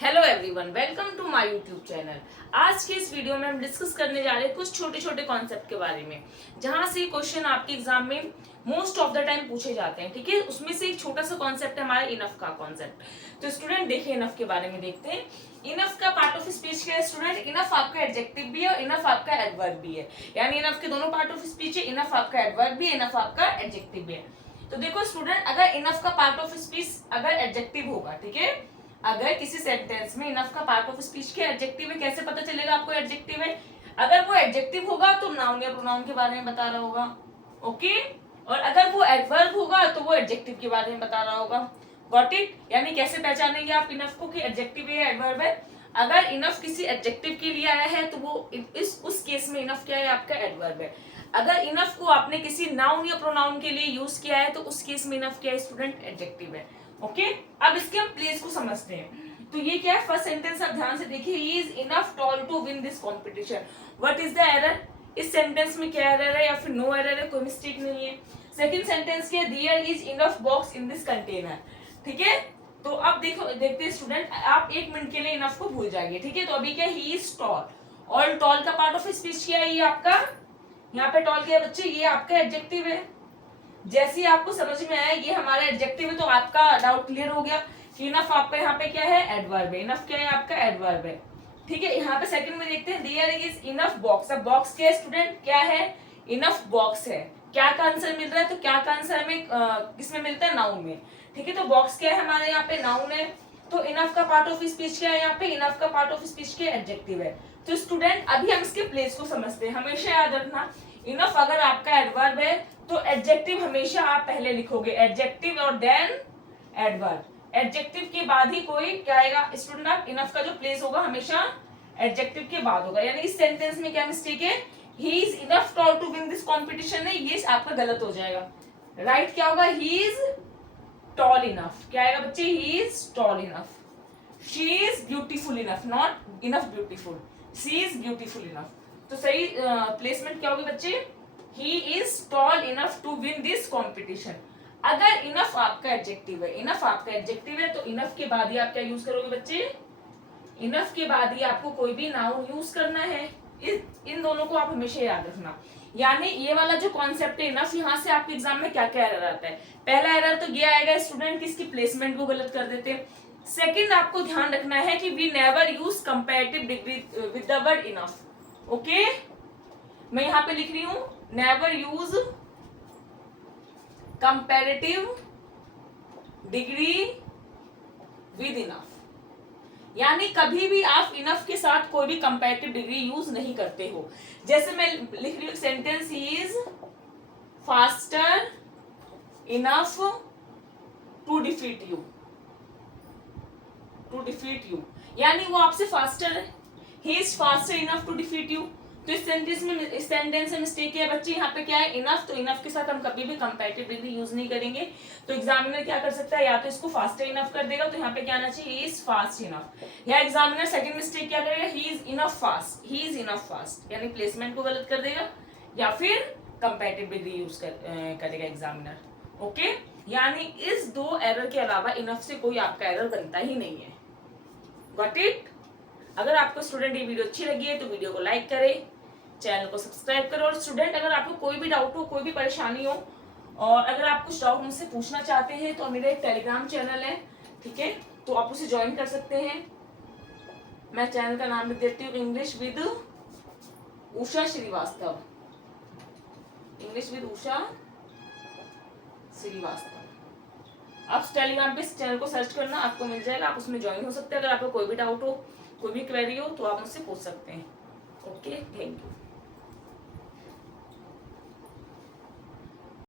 Hello everyone, welcome to my YouTube channel. आज के इस वीडियो में हम डिस्कस करने जा रहे हैं कुछ छोटे छोटे कॉन्सेप्ट के बारे में, जहां से क्वेश्चन आपके एग्जाम में मोस्ट ऑफ द टाइम पूछे जाते हैं। ठीक है, उसमें से एक छोटा सा कॉन्सेप्ट है हमारा इनफ का कॉन्सेप्ट। तो स्टूडेंट देखिए, इनफ के बारे में देखते हैं। इनफ का पार्ट ऑफ स्पीच क्या है स्टूडेंट? इनफ आपका एडजेक्टिव भी है और इनफ आपका एडवर्ब भी है। यानी इनफ के दोनों पार्ट ऑफ स्पीच है, इनफ आपका एडवर्ब भी है, इनफ आपका एडजेक्टिव भी है। तो देखो स्टूडेंट, अगर इनफ का पार्ट ऑफ स्पीच अगर एडजेक्टिव होगा, ठीक है, अगर किसी सेंटेंस में इनफ का पार्ट ऑफ स्पीच के एडजेक्टिव है, कैसे पता चलेगा आपको एडजेक्टिव है? अगर वो एडजेक्टिव होगा तो नाउन या प्रोनाउन के बारे में बता रहा होगा, ओके। और अगर वो एडवर्ब होगा तो वो एडजेक्टिव के बारे में बता रहा होगा। Got it? यानी कैसे पहचानेंगे आप इनफ को कि एडजेक्टिव है या एडवर्ब है? अगर इनफ किसी एडजेक्टिव के लिए आया है तो वो उस केस में इनफ क्या है? आपका एडवर्ब है। अगर इनफ को आपने किसी नाउन या प्रोनाउन के लिए यूज किया है तो उस केस में इनफ क्या है स्टूडेंट? एडजेक्टिव है, ओके। अब इसके हम प्लेस को समझते हैं। तो ये क्या है? फर्स्ट सेंटेंस आप ध्यान से देखिए, he is enough tall to win this competition. What is the error? इस सेंटेंस में क्या एरर है या फिर नो एरर है, कोई मिस्टेक नहीं है। सेकंड सेंटेंस क्या है? There is enough box in this container. ठीक है, तो अब देखते हैं स्टूडेंट, आप एक मिनट के लिए इनफ को भूल जाइए। ठीक है, तो अभी क्या? ही इज टॉल। और टॉल का पार्ट ऑफ स्पीच क्या है? ये आपका, यहाँ पे टॉल क्या है बच्चे? ये आपका एडजेक्टिव है। जैसे ही आपको समझ में आया ये हमारा एडजेक्टिव है तो आपका डाउट क्लियर हो गया कि इनफ आपका यहाँ पे क्या है? एडवर्ब है। इनफ क्या है? आपका एडवर्ब है। ठीक है, यहाँ पे सेकंड में देखते हैं, देयर इज इनफ बॉक्स। अब बॉक्स क्या है स्टूडेंट? क्या है? इनफ बॉक्स है। क्या का आंसर मिल रहा है? तो क्या का आंसर हमें किसमें मिलता है? नाउन में। ठीक है, तो बॉक्स क्या है हमारे यहाँ पे? नाउन है। तो इनफ का पार्ट ऑफ स्पीच क्या है यहाँ पे? इनफ का पार्ट ऑफ स्पीच के एडजेक्टिव है। तो स्टूडेंट अभी हम इसके प्लेस को समझते हैं। हमेशा याद रखना, इनफ अगर आपका एडवर्ब है तो एडजेक्टिव हमेशा आप पहले लिखोगे, एडजेक्टिव और देन एडवर्ब। एडजेक्टिव के बाद ही कोई क्या आएगा स्टूडेंट? आप इनफ का जो प्लेस होगा हमेशा एडजेक्टिव के बाद होगा। यानी इस सेंटेंस में क्या मिस्टेक है? He is enough tall to win this competition है, ये आपका गलत हो जाएगा। राइट क्या होगा? He is tall enough. क्या आएगा बच्चे? He is tall enough. She is beautiful enough, not enough beautiful, she is beautiful enough. तो सही प्लेसमेंट क्या होगी बच्चे? He is tall enough to win this competition। अगर इनफ आपका एडजेक्टिव है, इनफ आपका एडजेक्टिव है तो इनफ के बाद ही आप क्या यूज करोगे बच्चे? इनफ के बाद ही आपको कोई भी नाउन यूज करना है। इन दोनों को आप हमेशा याद रखना। यानी ये वाला जो कॉन्सेप्ट है इनफ, यहाँ से आपके एग्जाम में क्या क्या एरर आता है? पहला एरर तो ये आएगा स्टूडेंट, किसकी प्लेसमेंट को गलत कर देते हैं। सेकंड आपको ध्यान रखना है कि we never use comparative degree with the word enough, okay. मैं यहाँ पे लिख रही हूं, never use comparative degree with enough. यानी कभी भी आप इनफ के साथ कोई भी कंपैरेटिव डिग्री यूज नहीं करते हो। जैसे मैं लिख रही हूँ sentence, he is faster enough to defeat you, to defeat you, यानी वो आपसे फास्टर है। He is faster enough to defeat you. तो इस सेंटेंस में मिस्टेक है बच्चे, यहाँ पे क्या है? इनफ। तो इनफ के साथ हम कभी भी कंपैरेटिव डिग्री यूज नहीं करेंगे। तो एग्जामिनर क्या कर सकता है? या तो इसको फास्टर इनफ कर देगा, तो यहाँ पे क्या आना चाहिए? He is fast enough. या एग्जामिनर सेकंड मिस्टेक क्या करेगा? ही is enough fast, he is enough fast, यानी प्लेसमेंट को गलत कर देगा या फिर कंपैरेटिव डिग्री यूज करेगा एग्जामिनर, ओके। यानी इस दो एरर के अलावा इनफ से कोई आपका एरर बनता ही नहीं है। Got it? अगर आपको स्टूडेंट ये वीडियो अच्छी लगी है तो वीडियो को लाइक करें, चैनल को सब्सक्राइब करो। और स्टूडेंट अगर आपको कोई भी डाउट हो, कोई भी परेशानी हो, और अगर आप कुछ डाउट मुझसे पूछना चाहते हैं तो मेरा एक टेलीग्राम चैनल है, ठीक है, तो आप उसे ज्वाइन कर सकते हैं। मैं चैनल का नाम लिख देती हूँ, English with Usha Srivastava, English with Usha Srivastava. आप टेलीग्राम पे इस चैनल को सर्च करना, आपको मिल जाएगा, आप उसमें ज्वाइन हो सकते हैं। अगर आपको कोई भी डाउट हो, कोई भी क्वेरी हो तो आप मुझसे पूछ सकते हैं, ओके। Thank you.